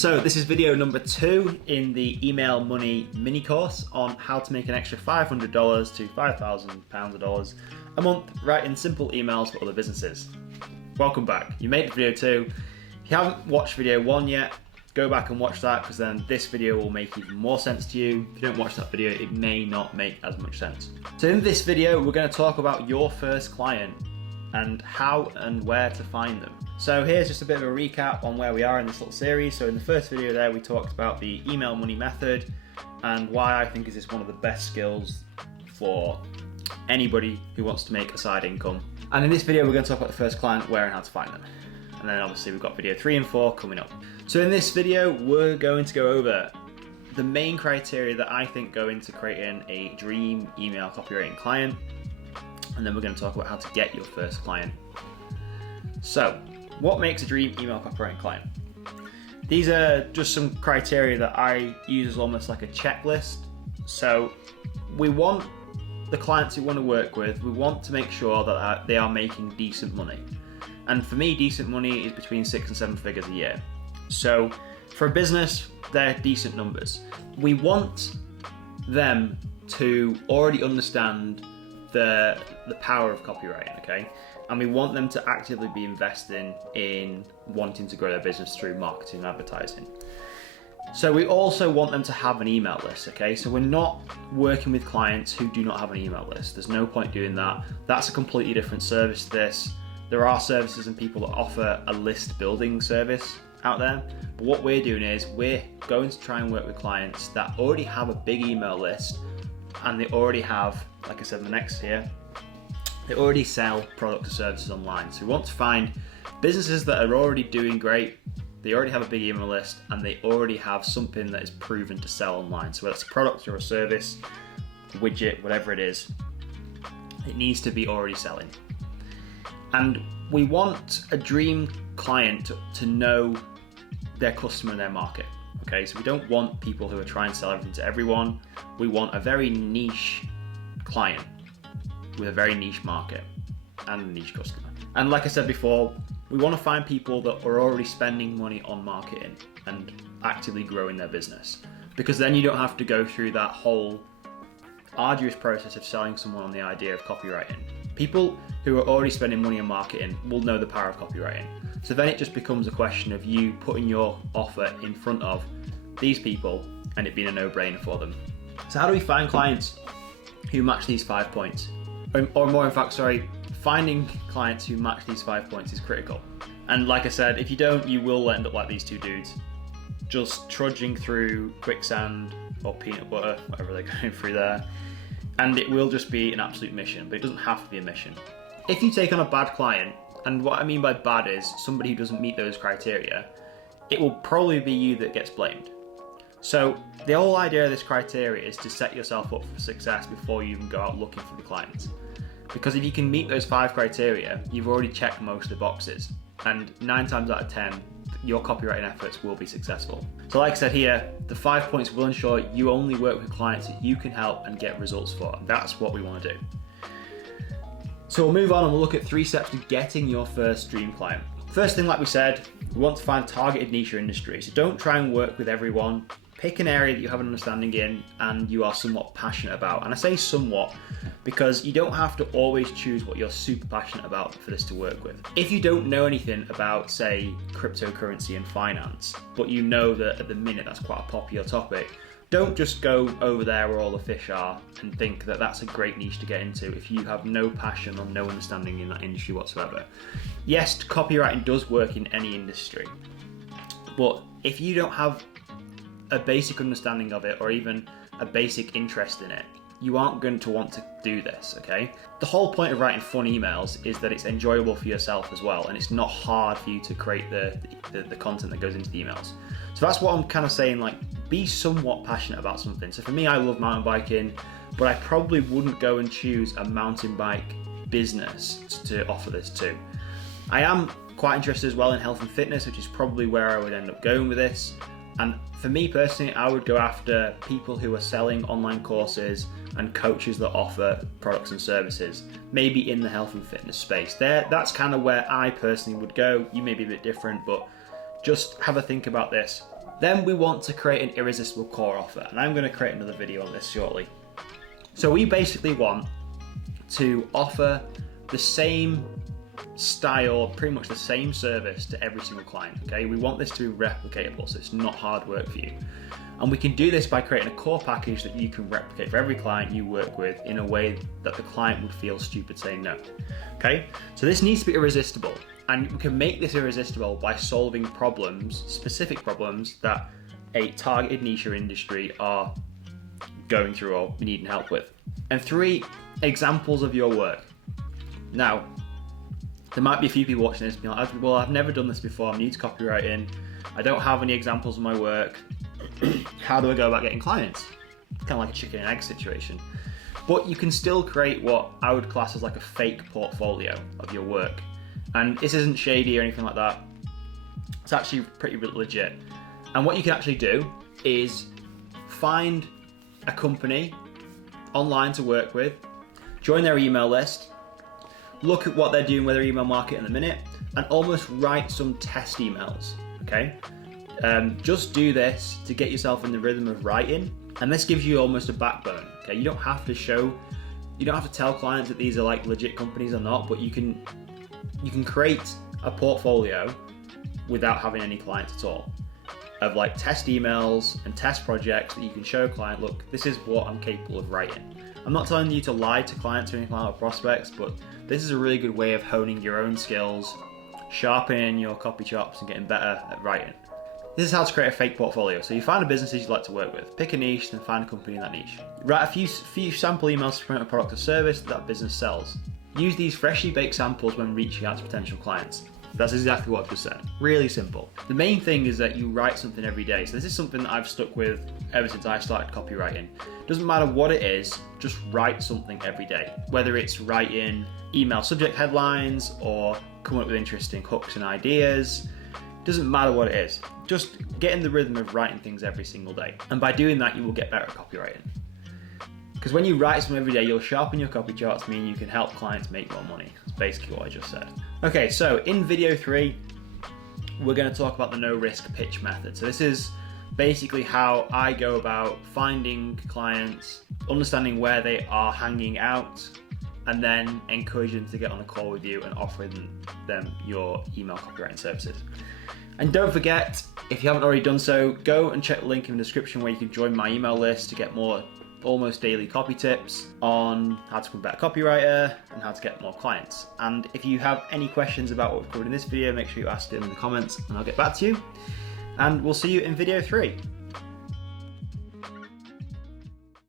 So this is video number 2 in the email money mini course on how to make an extra $500 to £5,000 a month writing simple emails for other businesses. Welcome back. You made it to video 2. If you haven't watched video 1 yet, go back and watch that, because then this video will make even more sense to you. If you don't watch that video, it may not make as much sense. So in this video, we're going to talk about your first client and how and where to find them. So here's just a bit of a recap on where we are in this little series. So in the first video there, we talked about the email money method and why I think is this one of the best skills for anybody who wants to make a side income. And in this video, we're going to talk about the first client, where and how to find them. And then obviously we've got video 3 and 4 coming up. So in this video, we're going to go over the main criteria that I think go into creating a dream email copywriting client. And then we're going to talk about how to get your first client. So, what makes a dream email copywriting client? These are just some criteria that I use as almost like a checklist. So, we want the clients we want to work with, we want to make sure that they are making decent money. And for me, decent money is between 6 and 7 figures a year. So, for a business, they're decent numbers. We want them to already understand the power of copywriting, okay? And we want them to actively be investing in wanting to grow their business through marketing and advertising. So we also want them to have an email list, okay? So we're not working with clients who do not have an email list. There's no point doing that. That's a completely different service to this. There are services and people that offer a list building service out there. But what we're doing is we're going to try and work with clients that already have a big email list, and they already have, like I said in the next here, they already sell products or services online. So we want to find businesses that are already doing great, they already have a big email list, and they already have something that is proven to sell online. So whether it's a product or a service, a widget, whatever it is, it needs to be already selling. And we want a dream client to know their customer and their market. Okay, so we don't want people who are trying to sell everything to everyone. We want a very niche client with a very niche market and a niche customer. And like I said before, we want to find people that are already spending money on marketing and actively growing their business, because then you don't have to go through that whole arduous process of selling someone on the idea of copywriting. People who are already spending money on marketing will know the power of copywriting. So then it just becomes a question of you putting your offer in front of these people and it being a no-brainer for them. So how do we find clients who match these 5 points? Or more in fact, finding clients who match these 5 points is critical. And like I said, if you don't, you will end up like these two dudes, just trudging through quicksand or peanut butter, whatever they're going through there. And it will just be an absolute mission, but it doesn't have to be a mission. If you take on a bad client, and what I mean by bad is somebody who doesn't meet those criteria, it will probably be you that gets blamed. So the whole idea of this criteria is to set yourself up for success before you even go out looking for the clients. Because if you can meet those 5 criteria, you've already checked most of the boxes. And 9 times out of 10, your copywriting efforts will be successful. So like I said here, the 5 points will ensure you only work with clients that you can help and get results for. And that's what we want to do. So we'll move on and we'll look at 3 steps to getting your first dream client. First thing, like we said, we want to find a targeted niche or industry. So don't try and work with everyone. Pick an area that you have an understanding in and you are somewhat passionate about. And I say somewhat because you don't have to always choose what you're super passionate about for this to work with. If you don't know anything about, say, cryptocurrency and finance, but you know that at the minute that's quite a popular topic, don't just go over there where all the fish are and think that that's a great niche to get into if you have no passion or no understanding in that industry whatsoever. Yes, copywriting does work in any industry, but if you don't have a basic understanding of it or even a basic interest in it, you aren't going to want to do this, okay? The whole point of writing fun emails is that it's enjoyable for yourself as well, and it's not hard for you to create the content that goes into the emails. So that's what I'm kind of saying, like, be somewhat passionate about something. So for me, I love mountain biking, but I probably wouldn't go and choose a mountain bike business to offer this to. I am quite interested as well in health and fitness, which is probably where I would end up going with this. And for me personally, I would go after people who are selling online courses and coaches that offer products and services, maybe in the health and fitness space. That's kind of where I personally would go. You may be a bit different, but just have a think about this. Then we want to create an irresistible core offer, and I'm going to create another video on this shortly. So we basically want to offer the same style, pretty much the same service to every single client, okay? We want this to be replicatable, so it's not hard work for you. And we can do this by creating a core package that you can replicate for every client you work with in a way that the client would feel stupid saying no, okay? So this needs to be irresistible, and we can make this irresistible by solving problems, specific problems that a targeted niche or industry are going through or needing help with. And 3 examples of your work. Now, there might be a few people watching this being like, well, I've never done this before, I'm new to copywriting, I don't have any examples of my work, how do I go about getting clients? Kind of like a chicken and egg situation. But you can still create what I would class as like a fake portfolio of your work. And this isn't shady or anything like that. It's actually pretty legit. And what you can actually do is find a company online to work with, join their email list, look at what they're doing with their email marketing in a minute, and almost write some test emails, okay? Just do this to get yourself in the rhythm of writing, and this gives you almost a backbone, okay? You don't have to tell clients that these are like legit companies or not, but you can create a portfolio without having any clients at all, of like test emails and test projects that you can show a client, look, this is what I'm capable of writing. I'm not telling you to lie to clients or anything like that, or prospects, but this is a really good way of honing your own skills, sharpening your copy chops and getting better at writing. This is how to create a fake portfolio. So you find a business you'd like to work with, pick a niche, then find a company in that niche. Write a few sample emails to promote a product or service that business sells. Use these freshly baked samples when reaching out to potential clients. That's exactly what I've just said. Really simple. The main thing is that you write something every day. So this is something that I've stuck with ever since I started copywriting. Doesn't matter what it is, just write something every day. Whether it's writing email subject headlines or coming up with interesting hooks and ideas, doesn't matter what it is. Just get in the rhythm of writing things every single day. And by doing that, you will get better at copywriting. Because when you write something every day, you'll sharpen your copy charts, meaning you can help clients make more money. That's basically what I just said. Okay, so in video 3, we're going to talk about the no-risk pitch method. So this is basically how I go about finding clients, understanding where they are hanging out, and then encouraging them to get on a call with you and offering them your email copywriting services. And don't forget, if you haven't already done so, go and check the link in the description where you can join my email list to get more almost daily copy tips on how to become a better copywriter and how to get more clients. And if you have any questions about what we've covered in this video, make sure you ask them in the comments and I'll get back to you. And we'll see you in video 3.